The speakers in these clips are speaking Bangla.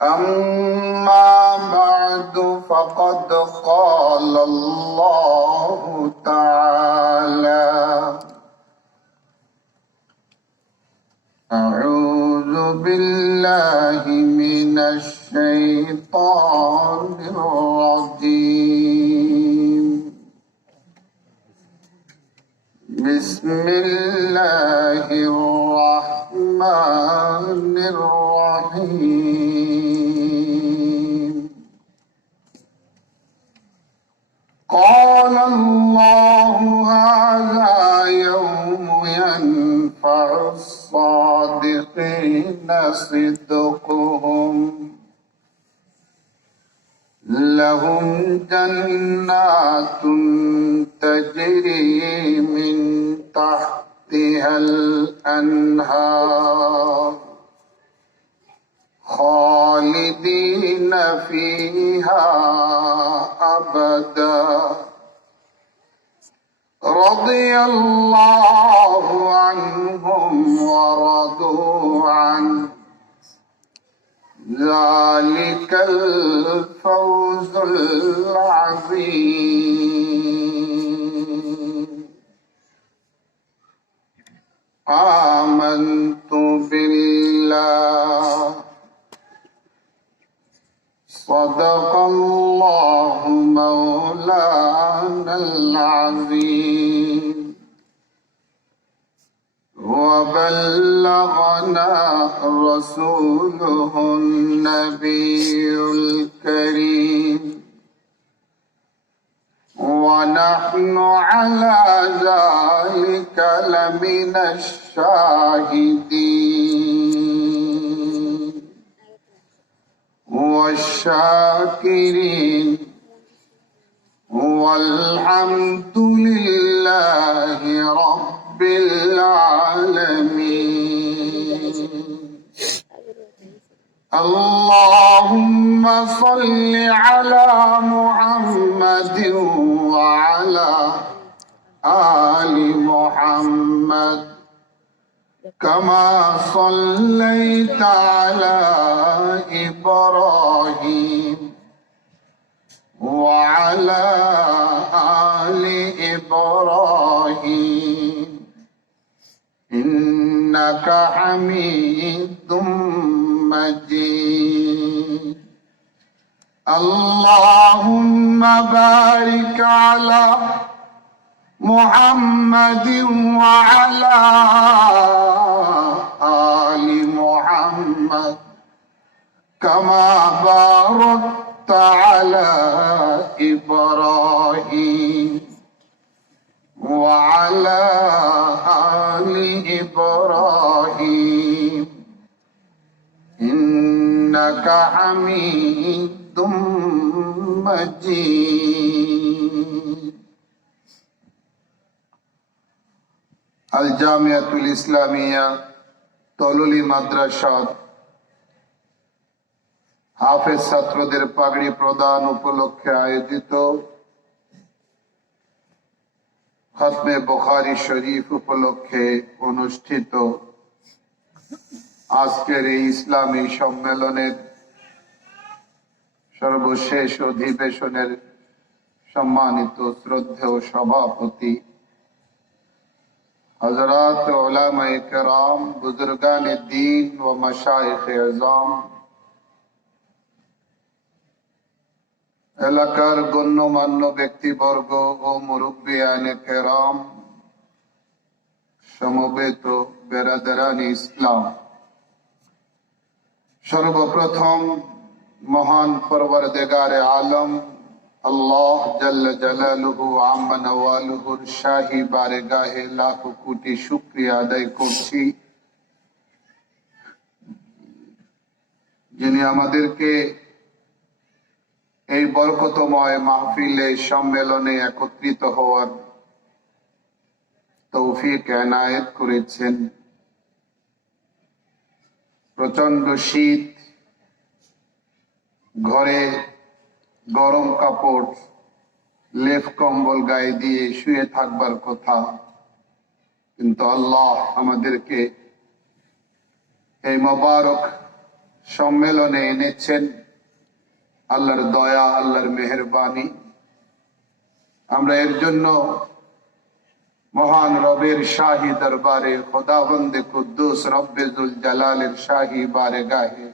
أما بعد فقد قال الله تعالى: أعوذ بالله من الشيطان الرجيم. بسم الله الرحمن الرحيم. قال الله: هذا يوم ينفع الصادقين صدقهم، لهم جنات تجري من تحتها الأنهار خالدين فيها أبدا، رضي الله عنهم ورضوا عنه، ذلك الفوز العظيم. آمنت بالله، صدق الله مولانا العظيم، وبلغنا رسوله النبي الكريم، ونحن على ذلك لمن الشاهدين والشاكرين، والحمد لله رب العالمين. اللهم صل على محمد وعلى آل محمد، كما صليت على إبراهيم وعلى آل إبراهيم إنك حميد مجيد. اللهم بارك على محمد وعلى آل محمد، كما باركت على إبراهيم وعلى آل إبراهيم إنك حميد مجيد। আল জামিয়াতুল ইসলামিয়া তলুলি মাদ্রাসা হাফেজ ছাত্রদের পাগড়ি প্রদান উপলক্ষে আয়োজিত খতমে বুখারী শরীফ উপলক্ষে অনুষ্ঠিত আজকের এই ইসলামী সম্মেলনের সর্বশেষ অধিবেশনের সম্মানিত শ্রদ্ধেয় সভাপতি হযরত উলামায়ে কেরাম, বুজুর্গানে দ্বীন ও মাশায়েখে আযম, এলাকার গণ্যমান্য ব্যক্তিবর্গ ও মুরব্বিয়ানে কেরাম, সমবেত বেরাদারানি ইসলাম, সর্বপ্রথম মহান পরওয়ারদিগারে আলম আল্লাহ জাল্লা জালালুহু আম্মা নওয়ালুহুর শাহী বারগাহে লাখো কোটি শুকরিয়া আদায় করছি, যিনি আমাদেরকে এই বরকতময় মাহফিলে সম্মেলনে একত্রিত হওয়ার তৌফিক এনায়েত করেছেন। প্রচন্ড শীত, ঘরে গরম কাপড় লেপ কম্বল গায়ে দিয়ে শুয়ে থাকবার কথা, কিন্তু আল্লাহ আমাদেরকে এই মোবারক সম্মেলনে এনেছেন, আল্লাহর দয়া, আল্লাহর মেহেরবানি। আমরা এর জন্য মহান রবের শাহী দরবারে, খোদাবন্দে কুদ্দুস রব্বে যুল জালালের শাহী বারেগাহে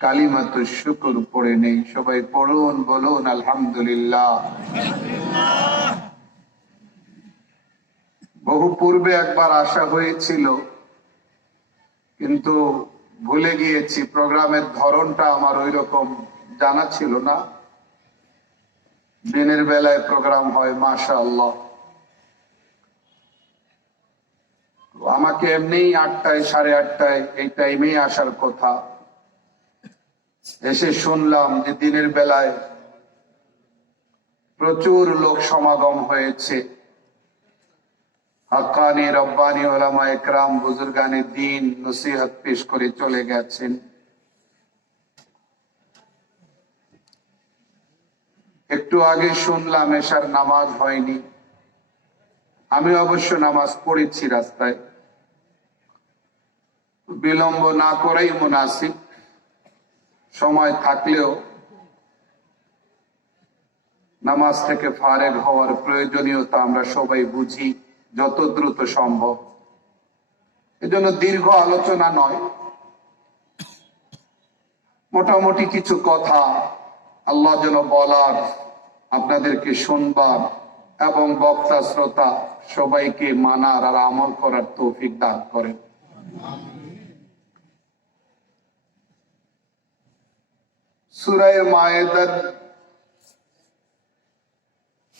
কালিমাতুশ শুকর পড়ে নেই। সবাই পড়ুন, বলুন আলহামদুলিল্লাহ। বহু পূর্বে একবার আসা হয়েছিল, কিন্তু ভুলে গিয়েছি। প্রোগ্রামের ধরনটা আমার ওই রকম জানা ছিল না। দিনের বেলায় প্রোগ্রাম হয়, মাশাআল্লাহ। আমাকে এমনি 8টায় 8:30 এই টাইমেই আসার কথা। এসে শুনলাম যে দিনের বেলায় প্রচুর লোক সমাগম হয়েছে। হাক্কানি রব্বানি ওলামা একরাম বুজুর্গানে দ্বীন নসিহত পেশ করে চলে গেছেন। একটু আগে শুনলাম এশার নামাজ হয়নি। আমি অবশ্য নামাজ পড়েছি রাস্তায়। বিলম্ব না করাই মুনাসিব। সময় থাকলেও নামাজ থেকে ফারেগ হওয়ার প্রয়োজনীয়তা আমরা সবাই বুঝি যত দ্রুত সম্ভব। এজন্য দীর্ঘ আলোচনা নয়, মোটামুটি কিছু কথা আল্লাহ যেন বলার, আপনাদেরকে শুনবার এবং বক্তা শ্রোতা সবাইকে মানার আর আমল করার তৌফিক দান করেন। সূরা মায়েদার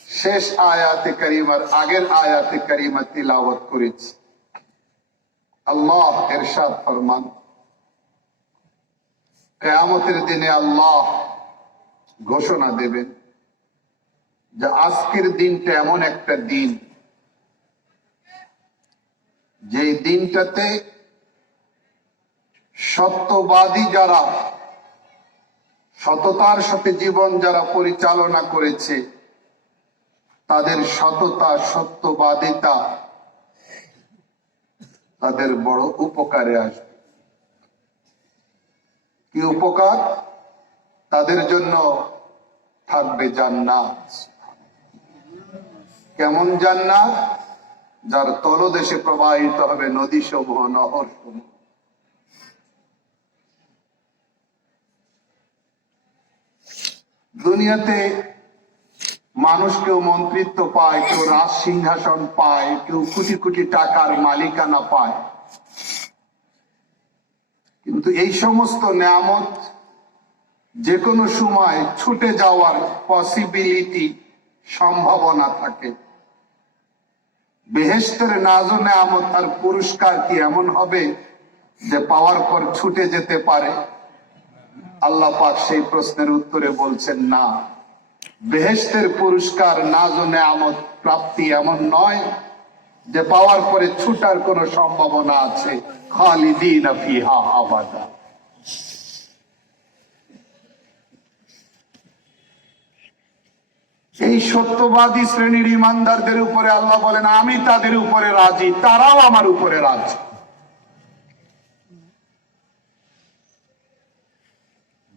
শেষ আয়াতে কারিমার আগের আয়াতে কারিমা তিলাওয়াত করেছি। আল্লাহ ইরশাদ ফরমান, কিয়ামতের দিনে আল্লাহ ঘোষণা দেবেন যে আজকের দিনটা এমন একটা দিন, যেই দিনটাতে সত্যবাদী যারা, সততার সাথে জীবন যারা পরিচালনা করেছে, তাদের সততা, সত্যবাদিতা তাদের বড় উপকারে আসবে। কি উপকার? তাদের জন্য থাকবে জান্নাত। কেমন জান্নাত? যার তলদেশে প্রবাহিত হবে নদী সমূহ, নহর সমূহ। দুনিয়াতে মানুষ কেউ মন্ত্রিত্ব পায়, কেউ রাজ সিংহাসন পায়, কেউ কোটি কোটি টাকার মালিকানা পায়, কিন্তু এই সমস্ত নেয়ামত যে কোনো সময় ছুটে যাওয়ার পসিবিলিটি, সম্ভাবনা থাকে। বেহেশতের নাজ ও নেয়ামত আর পুরস্কার কি এমন হবে যে পাওয়ার পর ছুটে যেতে পারে? আল্লাহ পাক সেই প্রশ্নের উত্তরে বলছেন, না, বেহেশতের পুরস্কার, নাজ ও নেয়ামত প্রাপ্তি এমন নয় যে পাওয়ার পরে ছুটার কোনো সম্ভাবনা আছে। খালিদিনা ফিহা আবাদা। এই সত্যবাদী শ্রেণীর ইমানদারদের উপরে আল্লাহ বলেন, আমি তাদের উপরে রাজি, তারাও আমার উপরে রাজি।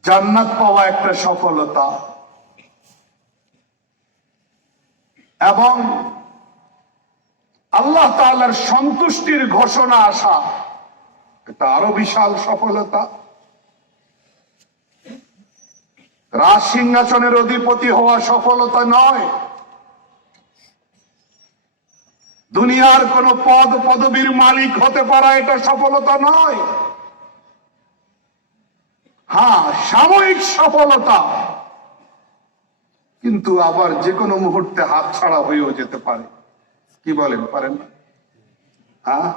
জান্নাত পাওয়া একটা সফলতা, এবং আল্লাহ তাআলার সন্তুষ্টির ঘোষণা আসা, এটা আরো বিশাল সফলতা। রাজ সিংহাসনের অধিপতি হওয়া সফলতা নয়, দুনিয়ার কোন পদ পদবীর মালিক হতে পারা এটা সফলতা নয়। হ্যাঁ, সাময়িক সফলতা, কিন্তু আবার যে কোনো মুহূর্তে হাত ছাড়া হয়েও যেতে পারে। কি বলেন, পারেন না? হ্যাঁ,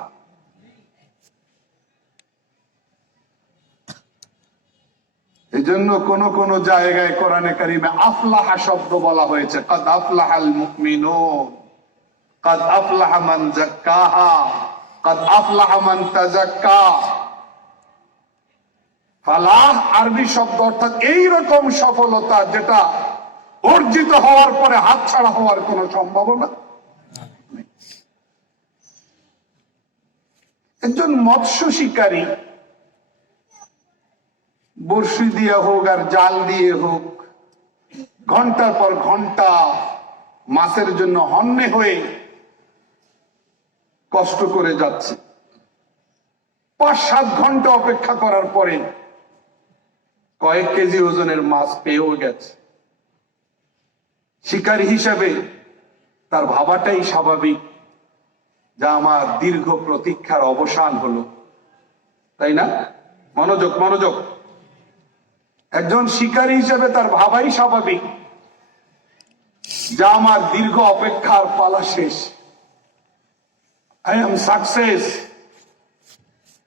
এই জন্য কোন কোন জায়গায় কোরআনে কারিমে আফলাহা শব্দ বলা হয়েছে। কাদ আফলাহাল মুমিনুন, কাদ আফলাহা মান যাক্কাহা, কাদ আফলাহা মান তাযাক্কা। ফালাহ আরবি শব্দ, অর্থাৎ এইরকম সফলতা যেটা অর্জিত হওয়ার পরে হাতছাড়া হওয়ার কোন সম্ভাবনা। একজন মৎস্য শিকারী বড়শি দিয়ে হোক আর জাল দিয়ে হোক, ঘন্টার পর ঘন্টা মাছের জন্য হন্যে হয়ে কষ্ট করে যাচ্ছে। 5-7 ঘন্টা অপেক্ষা করার পরে কয়েক কেজি ওজনের মাছ পেয়েও গেছে। শিকারী হিসাবে তার ভাবাটাই স্বাভাবিক, যা আমার দীর্ঘ প্রতীক্ষার অবসান হলো, তাই না? মনোযোগ মনোযোগ। একজন শিকারী হিসেবে তার ভাবাই স্বাভাবিক, যা আমার দীর্ঘ অপেক্ষার পালা শেষ। I am success.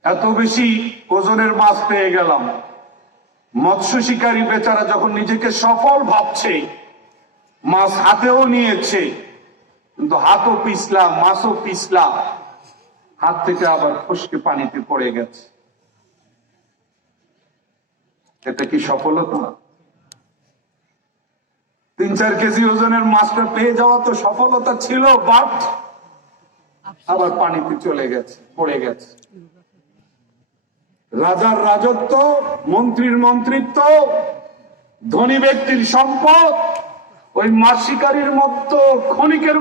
এত বেশি ওজনের মাছ পেয়ে গেলাম। মৎস্য শিকারী বেচারা যখন নিজেকে সফল ভাবছে, মাছ হাতেও নিয়েছে, কিন্তু হাতও পিছলা, মাছও পিছলা, হাত থেকে আবার ফসকে পানিতে পড়ে গেছে। এটা কি সফলতা? 3-4 কেজি ওজনের মাছটা পেয়ে যাওয়া তো সফলতা ছিল, বাট আবার পানিতে চলে গেছে, পড়ে গেছে। রাজার রাজত্ব, মন্ত্রীর মন্ত্রিত্ব, ধনী ব্যক্তির সম্পদ ওই মাছ শিকারীর মতো ক্ষণিকের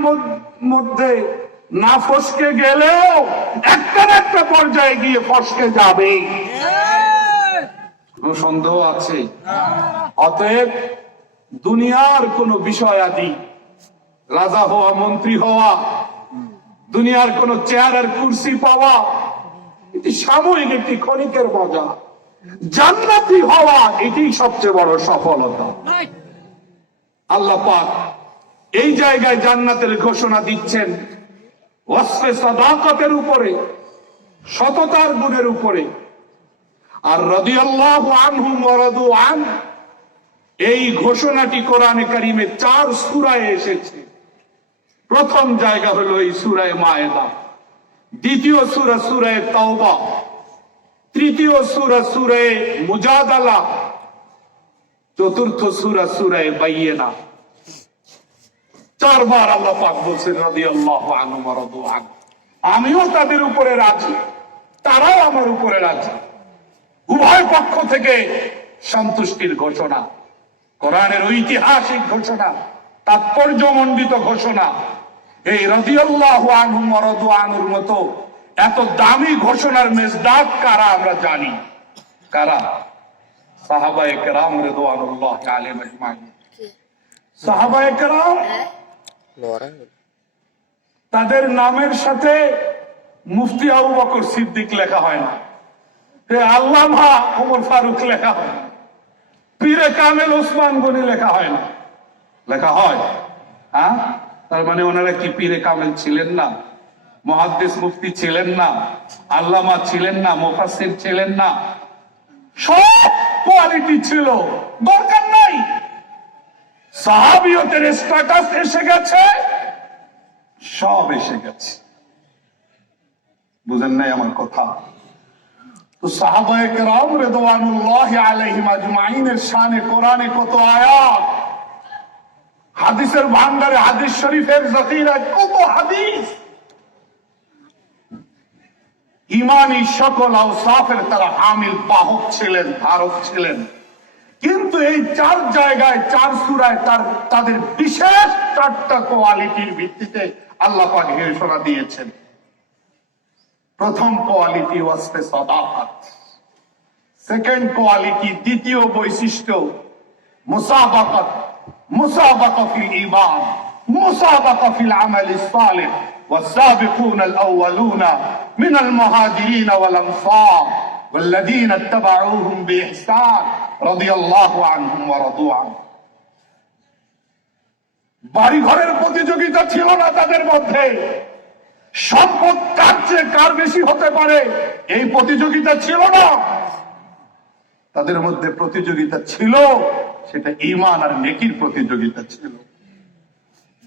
মধ্যে না ফসকে গেলেও একটা না একটা পর্যায়ে গিয়ে ফসকে যাবে, কোনো সন্দেহ আছে? অতএব দুনিয়ার কোন বিষয় আদি, রাজা হওয়া, মন্ত্রী হওয়া, দুনিয়ার কোন চেয়ার আর কুর্সি পাওয়া, এটি সাময়িক একটি ক্ষণিকের মজা। জান্নাতি হওয়া এটি সবচেয়ে বড় সফলতা। আল্লাহ পাক এই জায়গায় জান্নাতের ঘোষণা দিচ্ছেন ওয়াসফে সাদাকাতের উপরে, সততার গুণের উপরে। আর রাদিয়াল্লাহু আনহুম ওয়া রাদু আন, এই ঘোষণাটি কোরআনে কারিমে 4 সূরায় এসেছে। প্রথম জায়গা হলো এই সূরা মায়েদা, দ্বিতীয় সূরা সূরা তাওবা, তৃতীয় সূরা সূরা মুজাদালা, চতুর্থ সূরা সূরা বাইয়িনা। 4 বার আল্লাহ পাক বলেছেন রাদিয়াল্লাহু আনহু ওয়া রাদু আন, আমিও তাদের উপরে রাজি, তারাও আমার উপরে রাজি। উভয় পক্ষ থেকে সন্তুষ্টির ঘোষণা, কোরআনের ঐতিহাসিক ঘোষণা, তাৎপর্যমণ্ডিত ঘোষণা। এই রাদিয়াল্লাহু আনহু ওয়া রাদু আনহুর মতো এত দামি ঘোষণার মেজদাক কারা আমরা জানি? কারা? সাহাবায়ে কেরাম রিদওয়ানুল্লাহি আলাইহিম আজমাইন। সাহাবায়ে কেরাম, তাদের নামের সাথে মুফতি আবু বকর সিদ্দিক লেখা হয় না, আল্লামা ওমর ফারুক লেখা হয় না, পীরে কামেল ওসমান গনি লেখা হয় না। লেখা হয়? হ্যাঁ, তার মানে ওনারা কি পীরে কামেল ছিলেন না? মুহাদ্দিস মুফতি ছিলেন না? আল্লামা ছিলেন না? মুফাসসির ছিলেন না? সব কোয়ালিটি ছিল, দরকার নাই। সাহাবিয়তের স্ট্যাটাস এসে গেছে, সব এসে গেছে। বুঝেন নাই আমার কথা? তো সাহাবায়ে কেরাম রিদওয়ানুল্লাহি আলাইহিম আজমাইনের শানে কোরআনে কত আয়াত, হাদিসের ভান্ডারে, হাদিস শরীফের যখীরায় কত হাদিস। ইমানি সকল আওসাফের তারা হামিল, বাহক ছিলেন, ধারক ছিলেন। কিন্তু এই 4 জায়গায় 4 সূরায় তাদের বিশেষ 4টা কোয়ালিটির ভিত্তিতে আল্লাহ পাক ঘোষণা দিয়েছেন। প্রথম কোয়ালিটি ওয়াসফে সাদাকাত, সেকেন্ড কোয়ালিটি, দ্বিতীয় বৈশিষ্ট্য মুসাবাকাত, মুসাবাকা ফিল ঈমান, মুসাবাকা ফিল আমালিস সালিহ, والسابقون الأولون من المهاجرين والأنصار والذين اتبعوهم بإحسان رضي الله عنهم ورضوا عنه। বাড়ি ঘরের প্রতিযোগিতা ছিল না তাদের মধ্যে, সম্পদ কার চেয়ে কার বেশি হতে পারে এই প্রতিযোগিতা ছিল না তাদের মধ্যে। প্রতিযোগিতা ছিল সেটা ঈমান আর নেকির প্রতিযোগিতা ছিল।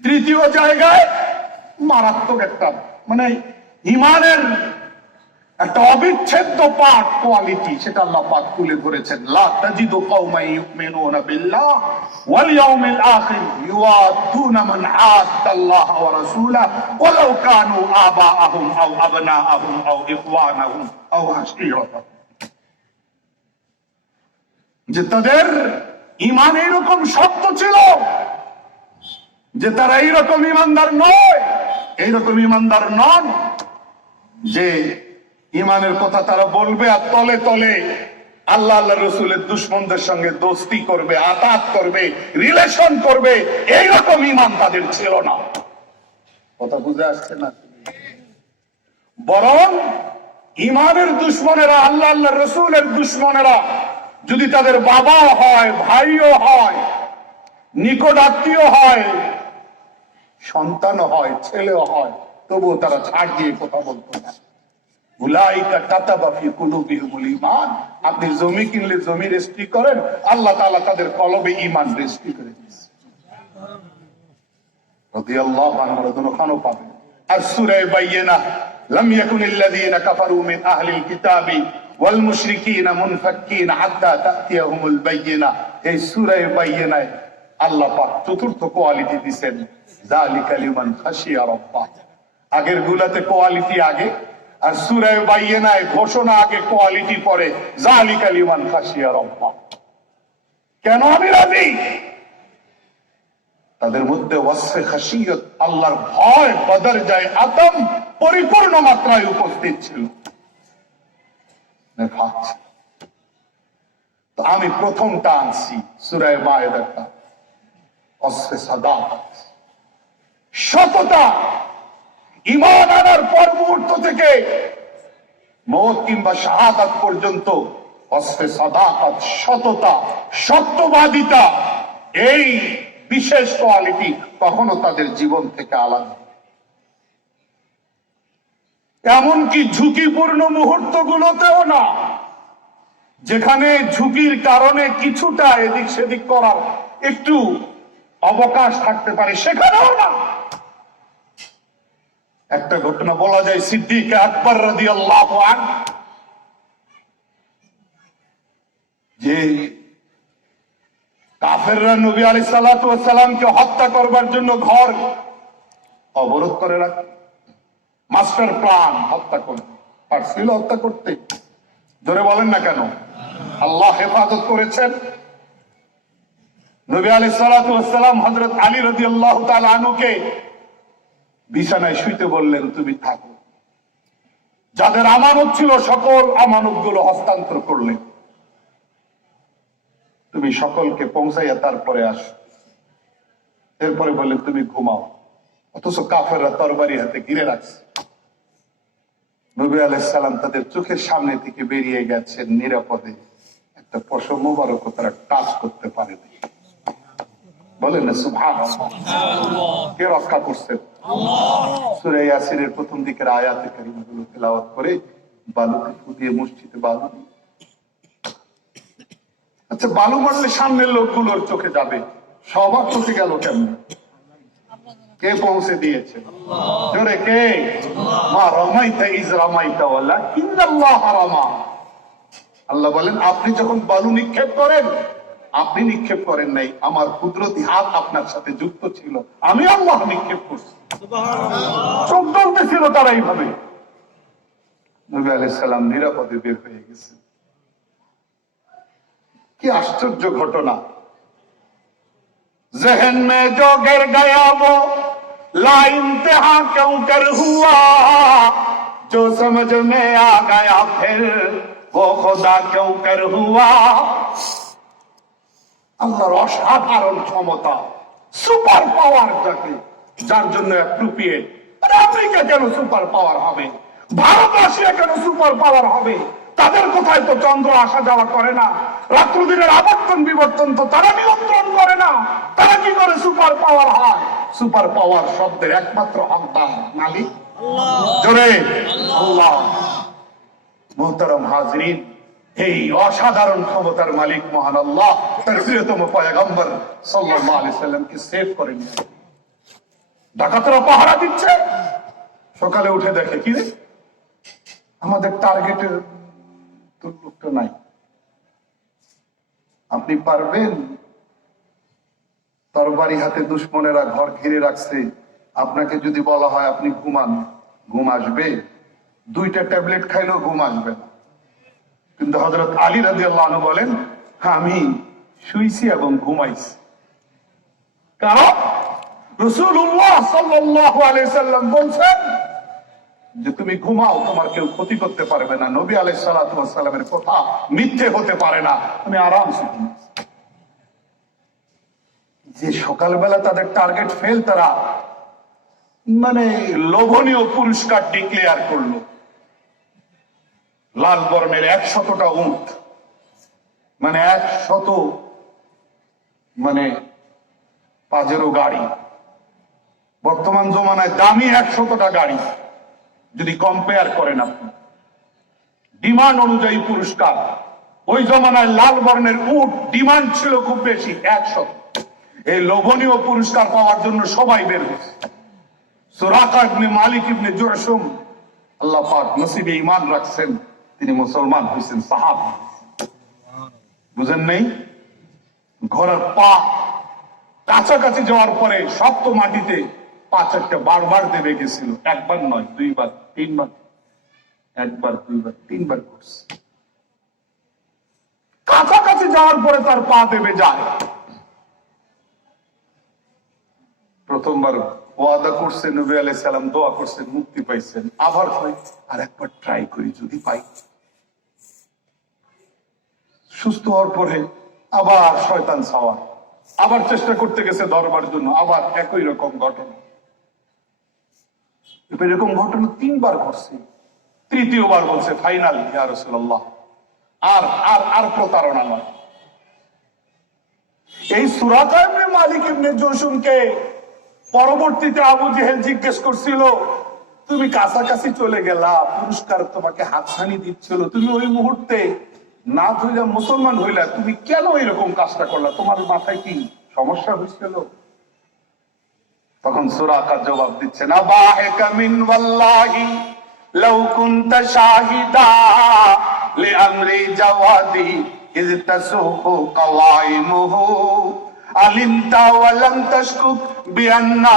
তৃতীয় জায়গায় মারাত্মক একটা, মানে ঈমানের একটা অবিচ্ছেদ্য পার্ট, কোয়ালিটি, সেটা আল্লাহ পাক তুলে ধরেছেন। লা তাজিদু কওমান ইউমিনুনা বিল্লাহ ওয়াল ইয়াউমিল আখির ইউআদুনা মান আদাল্লাহ ওয়া রাসূলাহু ওয়ালাউ কানু আবাআহুম আও আবনাআহুম আও ইখওয়ানাহুম আও আশীরাতাহুম। যে তাদের ইমান এইরকম শক্ত ছিল যে তারা এইরকম ইমানদার নয়, এইরকম ইমানদার নন যে ইমানের কথা তারা বলবে আর তলে তলে আল্লাহ আল্লাহ রসুলের দুশ্মনদের সঙ্গে দোস্তি করবে, আতাত করবে, রিলেশন করবে। এইরকম ইমান তাদের ছিল না। কথা বুঝে আসছে না? বরং ইমানের দুশ্মনেরা, আল্লাহ আল্লাহ রসুলের দুশ্মনেরা যদি তাদের বাবা হয়, ভাইও হয়, নিকট আত্মীয় হয়, সন্তানও হয়, ছেলেও হয়, তবুও তারা ছাড় দিয়ে কথা বলতো না। আপনি জমি কিনলে জমি রেজিস্ট্রি করেন, আল্লাহ তাআলা তাদের কলবে ঈমান রেজিস্ট্রি করে দিয়েছে। রাদিয়াল্লাহু আনহু দুনখানো পাবে। আর সূরা বাইয়িনা লাম ইয়াকুনিল্লাযীনা কাফারু মিন আহলিল কিতাবি ওয়াল মুশরিকিনা মুনফাক্কিনা হাত্তা তা'তিয়াহুমুল বাইয়িনা। এই সূরা বাইয়িনায় আল্লাহ পাক চতুর্থ কোয়ালিটি দিবেন, যালিকা লিমান খাশিয়া রাব্বাহ। আগের গুলাতে কোয়ালিটি আগে, আর সূরা বাইয়িনায় ঘোষণা আগে, কোয়ালিটি পরে, যালিকা লিমান খাশিয়া রাব্বাহ। কেন আমি রাজি? তাদের মধ্যে ওয়াসফে খাশিয়ত, আল্লাহর ভয়, বদর যায় আতম পরিপূর্ণ মাত্রায় উপস্থিত ছিল। তো আমি প্রথমটা আনছি সূরা মায়েদাটা, ওয়াসফে সাদাকাত, সততা। ঈমান আনার পর মুহূর্ত থেকে মওত কিংবা শাহাদাত পর্যন্ত ওয়াসফে সাদাকাত, সততা, সত্যবাদিতা, এই বিশেষ কোয়ালিটি কখনো তাদের জীবন থেকে আলাদা। এমনকি ঝুঁকিপূর্ণ মুহূর্ত গুলোতেও না, যেখানে ঝুঁকির কারণে কিছুটা এদিক সেদিক করার একটু অবকাশ থাকতে পারে, সেখানেও না। একটা ঘটনা বলা যায়, সিদ্দিক আকবর রাদিয়াল্লাহু আনহু, যে কাফেররা নবী আলাইহিস সালাতু ওয়াস সালামকে হত্যা করবার জন্য ঘর অবরোধ করে রাখে, মাস্টার প্ল্যান, হত্যা করে পারছিল হত্যা করতে। জোরে বলেন না কেন? আল্লাহ হেফাজত করেছেন। নবী আলাইহিস সালাতু ওয়াস সালাম হযরত আলী রাদিয়াল্লাহু তাআলা আনহুকে বিছানায় শুইতে বললেন, তুমি থাকো। যাদের আমানত ছিল সকল আমানত গুলো হস্তান্তর করলেন, তুমি সকলকে পৌঁছাইয়া তারপরে আসো। এরপরে বললেন তুমি ঘুমাও। অথচ কাফেররা তরবারি হাতে ঘিরে রাখছে। নবী আলাইহিস সালাম তাদের চোখের সামনে থেকে বেরিয়ে গেছেন নিরাপদে, একটা পশম মোবারক তারা টাচ করতে পারেনি। বলেন না সুবহানাল্লাহ। কে রক্ষা করছেন? সূরা ইয়াসিনের প্রথম দিকের আয়াতে কারিমাগুলো তেলাওয়াত করে বালুতে ফু দিয়ে মসজিদে বালু। আচ্ছা, বালু মারলে সামনের লোকগুলোর চোখে যাবে, সবার চোখে গেল কেমন? কে পৌঁছে দিয়েছে? জোরে কে? মা রামাইতা ইজ রামাইতা ওয়ালাকিন্নাল্লাহ রামা। আল্লাহ বলেন, আপনি যখন বালু নিক্ষেপ করেন, আপনি নিক্ষেপ করেন নাই, আমার কুদরতি হাত আপনার সাথে যুক্ত ছিল, আমি আল্লাহ নিক্ষেপ করছি। চোখ জ্বলতে ছিল তারা এইভাবে। নবী আলাইহিস সালাম নিরাপদে বের হয়ে গেছে। কি आश्चर्य घटना। जहन में जो गिर गया वो ला इम्तिहा क्यों कर हुआ, जो समझ में आ गया फिर वो खुदा क्यों कर हुआ। আল্লাহর অসাধারণ ক্ষমতা, সুপার পাওয়ার, যাকে যার জন্য অ্যাপ্রোপ্রিয়েট। আরে আমেরিকা কেন সুপার পাওয়ার হবে? ভারত রাশিয়া কেন সুপার পাওয়ার হবে? তাদের কোথায় তো চন্দ্র আসা যাওয়া করে না, রাত্র দিনের আবর্তন বিবর্তন তো তারা নিয়ন্ত্রণ করে না। তারা কি করে সুপার পাওয়ার হয়? সুপার পাওয়ার শব্দের একমাত্র হকদার মালিক জোরে আল্লাহ। মুহতারাম হাজরিন, এই অসাধারণ ক্ষমতার মালিক মহান আল্লাহ তার প্রিয়তম পয়গম্বর সাল্লাল্লাহু আলাইহি সাল্লামকে সেভ করেন। ডাকাতরা পাহারা দিচ্ছে, সকালে উঠে দেখে কি রে, আমাদের টার্গেটের লোকটা নাই। আপনি পারবেন? তরবারি হাতে দুশ্মনেরা ঘর ঘিরে রাখছে, আপনাকে যদি বলা হয় আপনি ঘুমান, ঘুম আসবে? 2টা ট্যাবলেট খাইলেও ঘুম আসবে না। কিন্তু হযরত আলী রাদিয়াল্লাহু আনহু বলেন, আমি শুইছি এবং ঘুমাইছি। কারণ রাসূলুল্লাহ সাল্লাল্লাহু আলাইহি সাল্লাম বলছেন যে তুমি ঘুমাও, তোমার কেউ ক্ষতি করতে পারবে না। নবী আলাইহিস সালাতু ওয়াস সালামের কথা মিথ্যে হতে পারে না। তুমি আরামসে ঘুমাও। যে সকালবেলা তাদের টার্গেট ফেল, তারা মানে লোভনীয় পুরস্কার ডিক্লেয়ার করলো। লাল বর্ণের 100টা উট, মানে 100 মানে পাজেরো গাড়ি। বর্তমান জমানায় দামি 100টা গাড়ি যদি কম্পেয়ার করেন আপনি, ডিমান্ড অনুযায়ী পুরস্কার। ওই জমানায় লাল বর্ণের উট ডিমান্ড ছিল খুব বেশি, 100। এই লোভনীয় পুরস্কার পাওয়ার জন্য সবাই বের হয়েছে। সুরাকা ইবনে মালিক ইবনে জুরশুম, আল্লাহ পাক নসিবে ঈমান রাখছেন, তিনি মুসলমান হয়েছেন, সাহাবী। বুঝেন নেই? ঘোড়ার পা কাছাকাছি যাওয়ার পরে শক্ত মাটিতে পা চারটে বারবার দেবে গেছিল। একবার নয়, দুইবার, তিনবার, একবার, দুইবার, তিনবার করছে। কাছাকাছি যাওয়ার পরে তার পা দেবে যায়। প্রথমবার ওয়াদা করছেন, নবী আলাইহিস সালাম দোয়া করছেন, মুক্তি পাইছেন। আবার হয় আর একবার ট্রাই করি, যদি পাই। সুস্থ হওয়ার পরে আবার শয়তান ছাওয়া, আবার চেষ্টা করতে গেছে ধরবার জন্য, আবার একই রকম ঘটনা। এরকম ঘটনা 3বার ঘটছে। তৃতীয়বার বলছে ফাইনালি ইয়া রাসূলুল্লাহ, আর আর আর প্রতারণা নয়। এই সুরাকা ইবনে মালিক ইবনে জুরশুমকে পরবর্তীতে আবু জেহেল জিজ্ঞেস করছিল, তুমি কাছাকাছি চলে গেলা, পুরস্কার তোমাকে হাতছানি দিচ্ছিল, তুমি ওই মুহূর্তে না হইলা মুসলমান হইলা, তুমি কেন এরকম কাজটা করলা? তোমার মাথায় কি সমস্যা হয়েছিল? তখন সুরাকা জবাব দিচ্ছে, না বাহিকা মিন ওয়াল্লাহি লাউ কুনতা শাহিদা লিআমরি জাওয়াদি ইয তাসুহু কাওয়াইমুহু আলিমতা ওয়া লাম তাশকুক বিআন্না